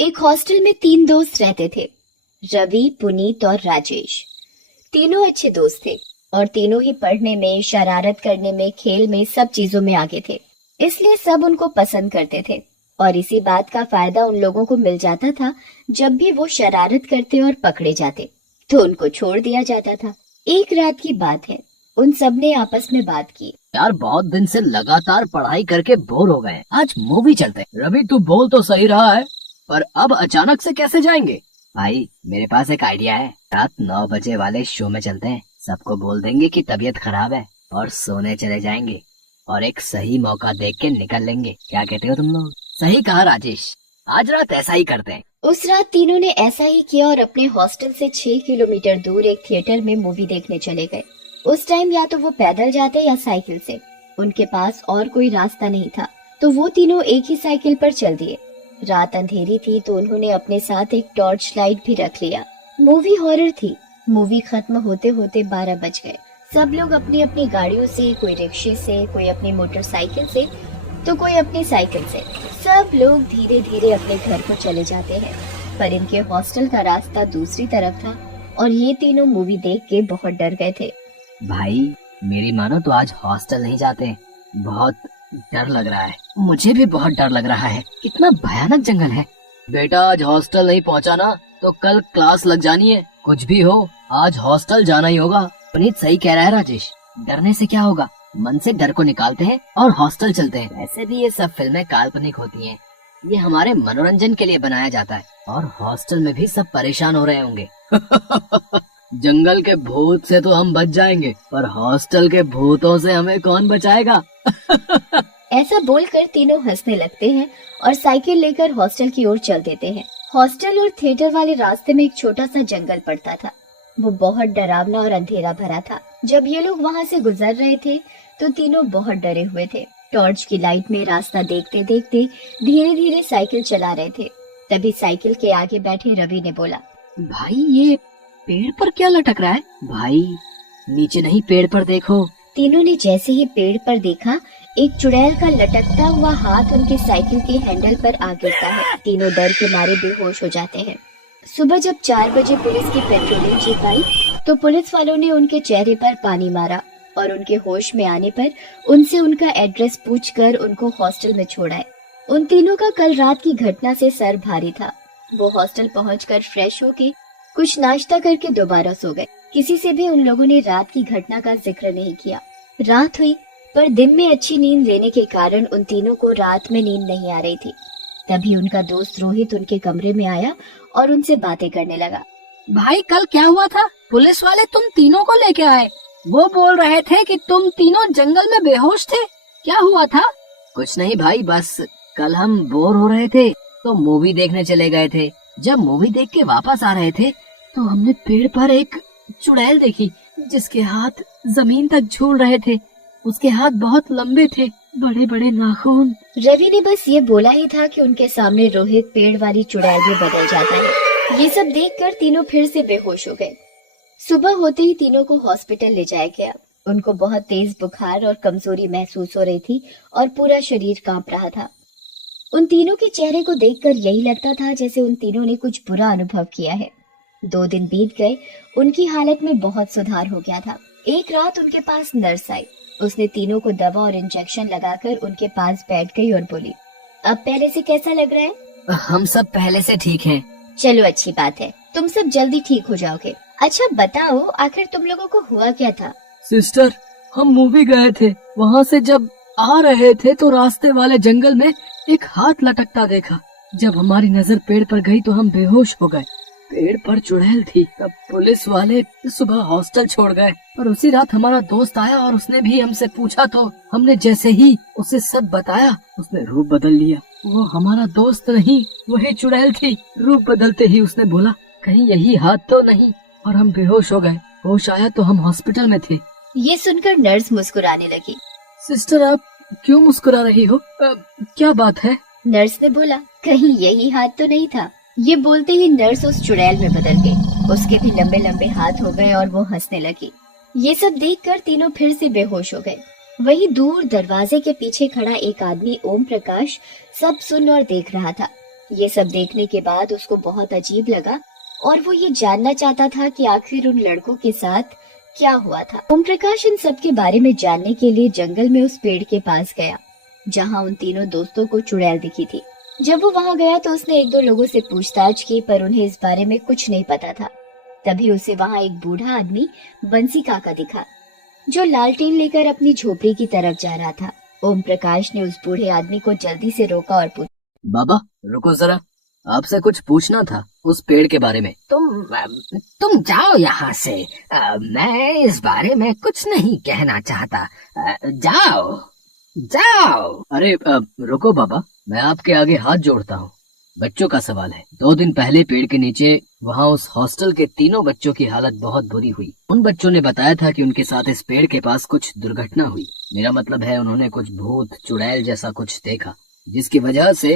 एक हॉस्टल में 3 दोस्त रहते थे, रवि, पुनीत और राजेश। तीनों अच्छे दोस्त थे और तीनों ही पढ़ने में, शरारत करने में, खेल में, सब चीजों में आगे थे। इसलिए सब उनको पसंद करते थे और इसी बात का फायदा उन लोगों को मिल जाता था। जब भी वो शरारत करते और पकड़े जाते तो उनको छोड़ दिया जाता था। एक रात की बात है, उन सब ने आपस में बात की। यार बहुत दिन से लगातार पढ़ाई करके बोर हो गए, आज मूवी चलते हैं। रवि तू बोल तो सही रहा है, पर अब अचानक से कैसे जाएंगे? भाई मेरे पास एक आइडिया है, रात 9 बजे वाले शो में चलते हैं। सबको बोल देंगे कि तबीयत खराब है और सोने चले जाएंगे और एक सही मौका देख के निकल लेंगे। क्या कहते हो तुम लोग? सही कहा राजेश, आज रात ऐसा ही करते हैं। उस रात तीनों ने ऐसा ही किया और अपने हॉस्टल से 6 किलोमीटर दूर एक थिएटर में मूवी देखने चले गए। उस टाइम या तो वो पैदल जाते या साइकिल से, उनके पास और कोई रास्ता नहीं था, तो वो तीनों एक ही साइकिल पर चल दिए। रात अंधेरी थी तो उन्होंने अपने साथ एक टॉर्च लाइट भी रख लिया। मूवी हॉरर थी। मूवी खत्म होते होते 12 बज गए। सब लोग अपनी अपनी गाड़ियों से, कोई रिक्शे से, कोई अपनी मोटरसाइकिल से, तो कोई अपनी साइकिल से, सब लोग धीरे धीरे अपने घर को चले जाते हैं। पर इनके हॉस्टल का रास्ता दूसरी तरफ था और ये तीनों मूवी देख के बहुत डर गए थे। भाई मेरी मानो तो आज हॉस्टल नहीं जाते, बहुत डर लग रहा है। मुझे भी बहुत डर लग रहा है, कितना भयानक जंगल है। बेटा आज हॉस्टल नहीं पहुंचा ना तो कल क्लास लग जानी है। कुछ भी हो आज हॉस्टल जाना ही होगा। पुनीत सही कह रहा है राजेश, डरने से क्या होगा, मन से डर को निकालते हैं और हॉस्टल चलते हैं। वैसे भी ये सब फिल्में काल्पनिक होती हैं, ये हमारे मनोरंजन के लिए बनाया जाता है और हॉस्टल में भी सब परेशान हो रहे होंगे। जंगल के भूत से तो हम बच जाएंगे, पर हॉस्टल के भूतों से हमें कौन बचाएगा? ऐसा बोलकर तीनों हंसने लगते हैं और साइकिल लेकर हॉस्टल की ओर चल देते हैं। हॉस्टल और थिएटर वाले रास्ते में एक छोटा सा जंगल पड़ता था। वो बहुत डरावना और अंधेरा भरा था। जब ये लोग वहाँ से गुजर रहे थे तो तीनों बहुत डरे हुए थे। टॉर्च की लाइट में रास्ता देखते देखते धीरे धीरे साइकिल चला रहे थे। तभी साइकिल के आगे बैठे रवि ने बोला, भाई ये पेड़ पर क्या लटक रहा है? भाई नीचे नहीं, पेड़ पर देखो। तीनों ने जैसे ही पेड़ पर देखा, एक चुड़ैल का लटकता हुआ हाथ उनके साइकिल के हैंडल पर आ गिरता है। तीनों डर के मारे बेहोश हो जाते हैं। सुबह जब 4 बजे पुलिस की पेट्रोलिंग जीप आई तो पुलिस वालों ने उनके चेहरे पर पानी मारा और उनके होश में आने पर उनसे उनका एड्रेस पूछकर उनको हॉस्टल में छोड़ा। उन तीनों का कल रात की घटना से सर भारी था। वो हॉस्टल पहुंचकर फ्रेश होके कुछ नाश्ता करके दोबारा सो गए। किसी से भी उन लोगों ने रात की घटना का जिक्र नहीं किया। रात हुई पर दिन में अच्छी नींद लेने के कारण उन तीनों को रात में नींद नहीं आ रही थी। तभी उनका दोस्त रोहित उनके कमरे में आया और उनसे बातें करने लगा। भाई कल क्या हुआ था? पुलिस वाले तुम तीनों को लेके आए, वो बोल रहे थे कि तुम तीनों जंगल में बेहोश थे, क्या हुआ था? कुछ नहीं भाई, बस कल हम बोर हो रहे थे तो मूवी देखने चले गए थे। जब मूवी देख के वापस आ रहे थे तो हमने पेड़ पर एक चुड़ैल देखी जिसके हाथ जमीन तक झूल रहे थे। उसके हाथ बहुत लंबे थे, बड़े बड़े नाखून। रवि ने बस ये बोला ही था कि उनके सामने रोहित पेड़ वाली चुड़ैल में बदल जाता है। ये सब देखकर तीनों फिर से बेहोश हो गए। सुबह होते ही तीनों को हॉस्पिटल ले जाया गया। उनको बहुत तेज बुखार और कमजोरी महसूस हो रही थी और पूरा शरीर कांप रहा था। उन तीनों के चेहरे को देखकर यही लगता था जैसे उन तीनों ने कुछ बुरा अनुभव किया है। 2 दिन बीत गए, उनकी हालत में बहुत सुधार हो गया था। एक रात उनके पास नर्स आई। उसने तीनों को दवा और इंजेक्शन लगाकर उनके पास बैठ गई और बोली, अब पहले से कैसा लग रहा है? हम सब पहले से ठीक हैं। चलो अच्छी बात है, तुम सब जल्दी ठीक हो जाओगे। अच्छा बताओ, आखिर तुम लोगों को हुआ क्या था? सिस्टर, हम मूवी गए थे, वहाँ से जब आ रहे थे तो रास्ते वाले जंगल में एक हाथ लटकता देखा। जब हमारी नजर पेड़ पर गई तो हम बेहोश हो गए। पेड़ पर चुड़ैल थी। तब पुलिस वाले सुबह हॉस्टल छोड़ गए और उसी रात हमारा दोस्त आया और उसने भी हमसे पूछा तो हमने जैसे ही उसे सब बताया, उसने रूप बदल लिया। वो हमारा दोस्त नहीं, वही चुड़ैल थी। रूप बदलते ही उसने बोला, कहीं यही हाथ तो नहीं, और हम बेहोश हो गए। होश आया तो हम हॉस्पिटल में थे। ये सुनकर नर्स मुस्कुराने लगी। सिस्टर आप क्यों मुस्कुरा रही हो? क्या बात है? नर्स ने बोला, कहीं यही हाथ तो नहीं था। ये बोलते ही नर्स उस चुड़ैल में बदल गई। उसके भी लंबे लंबे हाथ हो गए और वो हंसने लगी। ये सब देखकर तीनों फिर से बेहोश हो गए। वहीं दूर दरवाजे के पीछे खड़ा एक आदमी ओम प्रकाश सब सुन और देख रहा था। ये सब देखने के बाद उसको बहुत अजीब लगा और वो ये जानना चाहता था कि आखिर उन लड़कों के साथ क्या हुआ था। ओम प्रकाश इन सब के बारे में जानने के लिए जंगल में उस पेड़ के पास गया जहाँ उन तीनों दोस्तों को चुड़ैल दिखी थी। जब वो वहाँ गया तो उसने एक दो लोगों से पूछताछ की, पर उन्हें इस बारे में कुछ नहीं पता था। तभी उसे वहाँ एक बूढ़ा आदमी बंसी काका दिखा जो लालटेन लेकर अपनी झोपड़ी की तरफ जा रहा था। ओम प्रकाश ने उस बूढ़े आदमी को जल्दी से रोका और पूछा, बाबा रुको जरा, आपसे कुछ पूछना था उस पेड़ के बारे में। तुम जाओ यहाँ से, मैं इस बारे में कुछ नहीं कहना चाहता। जाओ जाओ। अरे रुको बाबा, मैं आपके आगे हाथ जोड़ता हूँ। बच्चों का सवाल है। 2 दिन पहले पेड़ के नीचे वहाँ उस हॉस्टल के 3 बच्चों की हालत बहुत बुरी हुई। उन बच्चों ने बताया था कि उनके साथ इस पेड़ के पास कुछ दुर्घटना हुई। मेरा मतलब है उन्होंने कुछ भूत चुड़ैल जैसा कुछ देखा, जिसकी वजह से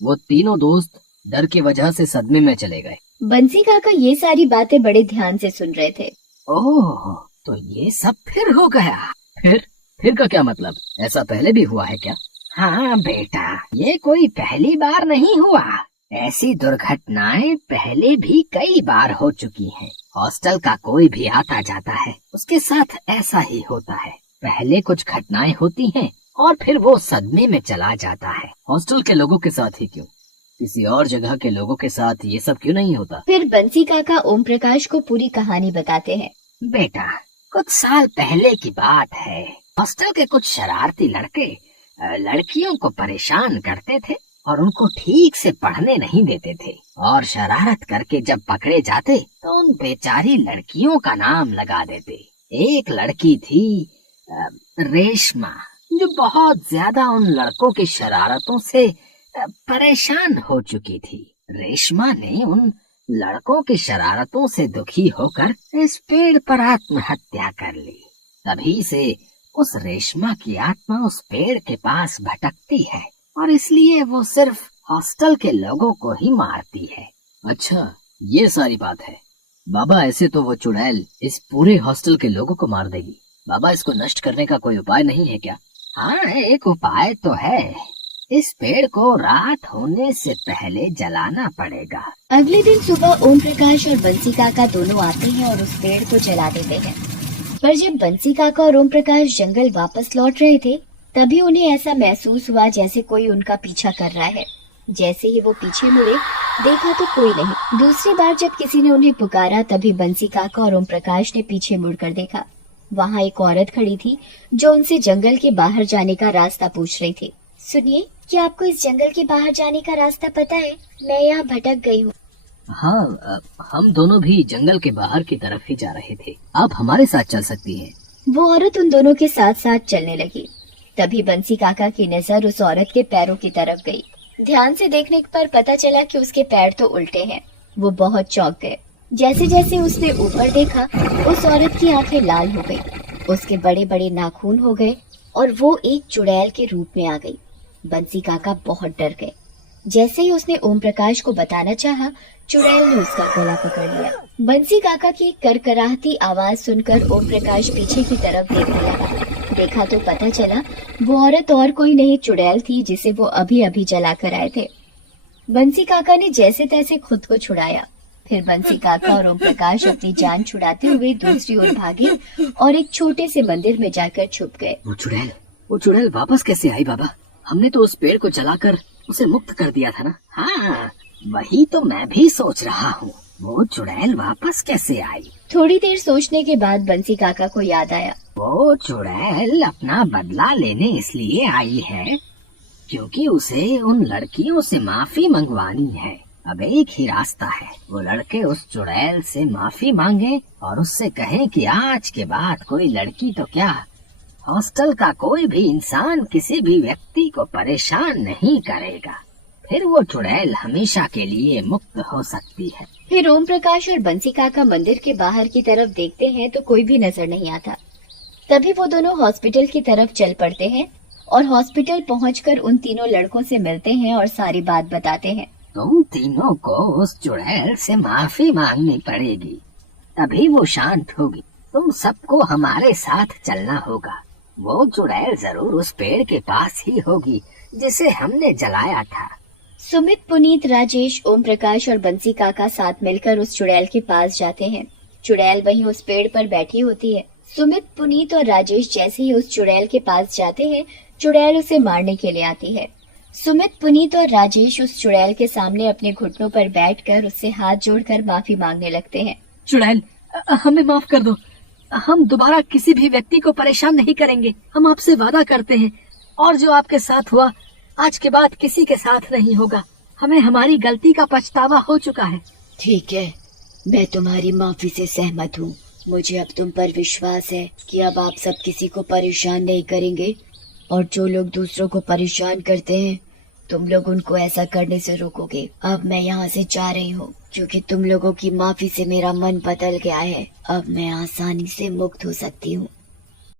वो 3 दोस्त डर की वजह से सदमे में चले गए। बंसी काका ये सारी बातें बड़े ध्यान से सुन रहे थे। ओह, तो ये सब फिर हो गया। फिर का क्या मतलब? ऐसा पहले भी हुआ है क्या? हाँ बेटा, ये कोई पहली बार नहीं हुआ। ऐसी दुर्घटनाएं पहले भी कई बार हो चुकी हैं। हॉस्टल का कोई भी आता जाता है, उसके साथ ऐसा ही होता है। पहले कुछ घटनाएं होती हैं और फिर वो सदमे में चला जाता है। हॉस्टल के लोगों के साथ ही क्यों? किसी और जगह के लोगों के साथ ये सब क्यों नहीं होता? फिर बंसी काका ओम प्रकाश को पूरी कहानी बताते हैं। बेटा, कुछ साल पहले की बात है। हॉस्टल के कुछ शरारती लड़के लड़कियों को परेशान करते थे और उनको ठीक से पढ़ने नहीं देते थे, और शरारत करके जब पकड़े जाते तो उन बेचारी लड़कियों का नाम लगा देते। एक लड़की थी रेशमा, जो बहुत ज्यादा उन लड़कों की शरारतों से परेशान हो चुकी थी। रेशमा ने उन लड़कों की शरारतों से दुखी होकर इस पेड़ पर आत्महत्या कर ली। तभी से उस रेशमा की आत्मा उस पेड़ के पास भटकती है और इसलिए वो सिर्फ हॉस्टल के लोगों को ही मारती है। अच्छा, ये सारी बात है। बाबा, ऐसे तो वो चुड़ैल इस पूरे हॉस्टल के लोगों को मार देगी। बाबा, इसको नष्ट करने का कोई उपाय नहीं है क्या? हाँ, एक उपाय तो है। इस पेड़ को रात होने से पहले जलाना पड़ेगा। अगले दिन सुबह ओम प्रकाश और बंसी काका दोनों आते हैं और उस पेड़ को जला देते हैं। पर जब बंसी काका और ओम प्रकाश जंगल वापस लौट रहे थे, तभी उन्हें ऐसा महसूस हुआ जैसे कोई उनका पीछा कर रहा है। जैसे ही वो पीछे मुड़े, देखा तो कोई नहीं। दूसरी बार जब किसी ने उन्हें पुकारा, तभी बंसी काका और ओम प्रकाश ने पीछे मुड़कर देखा। वहाँ एक औरत खड़ी थी जो उनसे जंगल के बाहर जाने का रास्ता पूछ रही थी। सुनिए, क्या आपको इस जंगल के बाहर जाने का रास्ता पता है? मैं यहाँ भटक गई हूँ। हाँ, हम दोनों भी जंगल के बाहर की तरफ ही जा रहे थे। आप हमारे साथ चल सकती हैं। वो औरत उन दोनों के साथ साथ चलने लगी। तभी बंसी काका की नजर उस औरत के पैरों की तरफ गई। ध्यान से देखने पर पता चला कि उसके पैर तो उल्टे हैं। वो बहुत चौंक गए। जैसे जैसे उसने ऊपर देखा, उस औरत की आंखें लाल हो गई, उसके बड़े बड़े नाखून हो गए और वो एक चुड़ैल के रूप में आ गई। बंसी काका बहुत डर गए। जैसे ही उसने ओम प्रकाश को बताना चाहा, चुड़ैल ने उसका गला पकड़ लिया। बंसी काका की करकराहती आवाज सुनकर ओम प्रकाश पीछे की तरफ देखने लगा। देखा तो पता चला वो औरत और कोई नहीं चुड़ैल थी जिसे वो अभी अभी जला कर आए थे। बंसी काका ने जैसे तैसे खुद को छुड़ाया। फिर बंसी काका और ओम प्रकाश अपनी जान छुड़ाते हुए दूसरी ओर भागे और एक छोटे से मंदिर में जाकर छुप गए। वो चुड़ैल वापस कैसे आई बाबा? हमने तो उस पेड़ को जलाकर उसे मुक्त कर दिया था ना। हाँ, वही तो मैं भी सोच रहा हूँ। वो चुड़ैल वापस कैसे आई? थोड़ी देर सोचने के बाद बंसी काका को याद आया। वो चुड़ैल अपना बदला लेने इसलिए आई है क्योंकि उसे उन लड़कियों से माफी मंगवानी है। अब एक ही रास्ता है, वो लड़के उस चुड़ैल से माफी मांगे और उससे कहें कि आज के बाद कोई लड़की तो क्या, हॉस्टल का कोई भी इंसान किसी भी व्यक्ति को परेशान नहीं करेगा। फिर वो चुड़ैल हमेशा के लिए मुक्त हो सकती है। फिर ओम प्रकाश और बंसी काका मंदिर के बाहर की तरफ देखते हैं तो कोई भी नजर नहीं आता। तभी वो दोनों हॉस्पिटल की तरफ चल पड़ते हैं और हॉस्पिटल पहुंचकर उन तीनों लड़कों से मिलते हैं और सारी बात बताते हैं। तुम तीनों को उस चुड़ैल से माफी मांगनी पड़ेगी, तभी वो शांत होगी। तुम सबको हमारे साथ चलना होगा। वो चुड़ैल जरूर उस पेड़ के पास ही होगी जिसे हमने जलाया था। सुमित, पुनीत, राजेश, ओम प्रकाश और बंसी काका साथ मिलकर उस चुड़ैल के पास जाते हैं। चुड़ैल वहीं उस पेड़ पर बैठी होती है। सुमित, पुनीत और राजेश जैसे ही उस चुड़ैल के पास जाते हैं, चुड़ैल उसे मारने के लिए आती है। सुमित, पुनीत और राजेश उस चुड़ैल के सामने अपने घुटनों पर बैठकर उससे हाथ जोड़कर माफी मांगने लगते हैं। चुड़ैल, हमें माफ कर दो। हम दोबारा किसी भी व्यक्ति को परेशान नहीं करेंगे। हम आपसे वादा करते हैं, और जो आपके साथ हुआ आज के बाद किसी के साथ नहीं होगा। हमें हमारी गलती का पछतावा हो चुका है। ठीक है, मैं तुम्हारी माफी से सहमत हूँ। मुझे अब तुम पर विश्वास है कि अब आप सब किसी को परेशान नहीं करेंगे, और जो लोग दूसरों को परेशान करते हैं तुम लोग उनको ऐसा करने से रोकोगे। अब मैं यहाँ से जा रही हूँ, क्योंकि तुम लोगों की माफी से मेरा मन बदल गया है। अब मैं आसानी से मुक्त हो सकती हूँ।